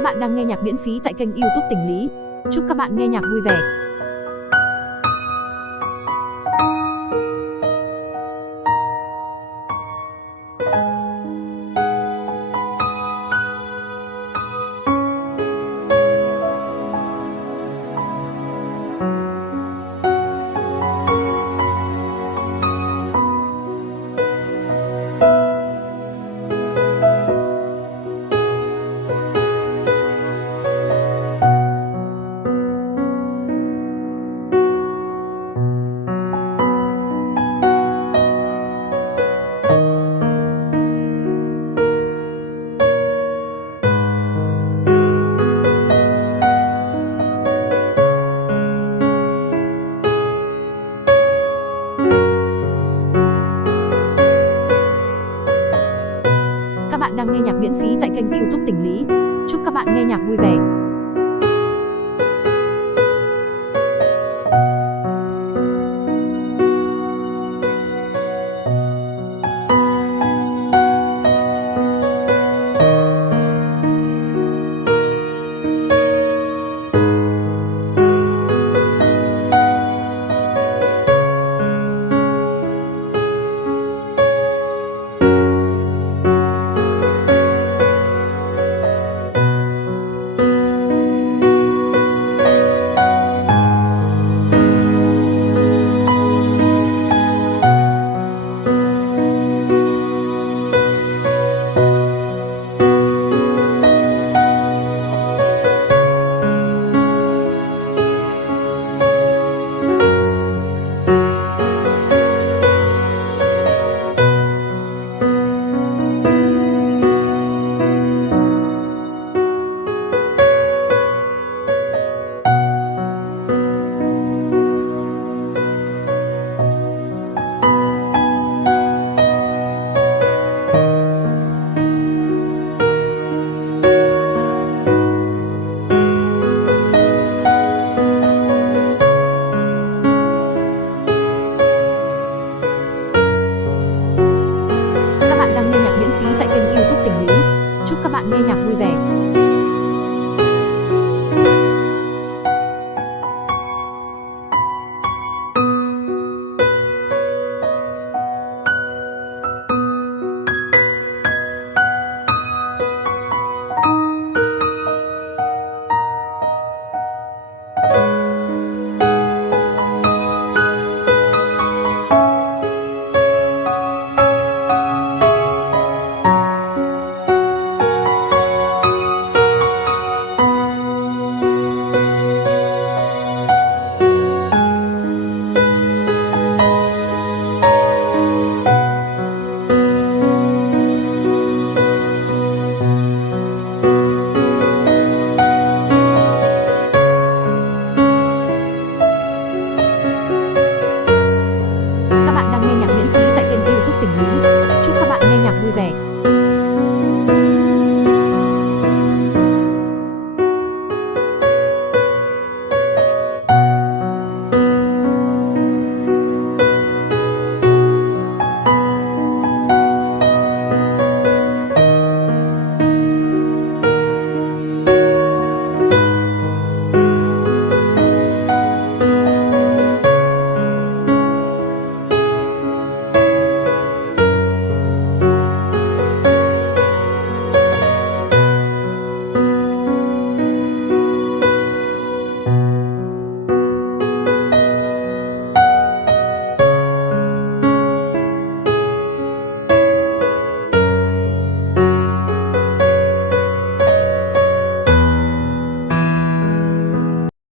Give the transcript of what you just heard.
Các bạn đang nghe nhạc miễn phí tại kênh YouTube Tình Lý. Chúc các bạn nghe nhạc vui vẻ. Các bạn đang nghe nhạc miễn phí tại kênh YouTube Tình Lý. Chúc các bạn nghe nhạc vui vẻ. Các bạn đang nghe nhạc miễn phí tại kênh YouTube Tình Lý. Chúc các bạn nghe nhạc vui vẻ.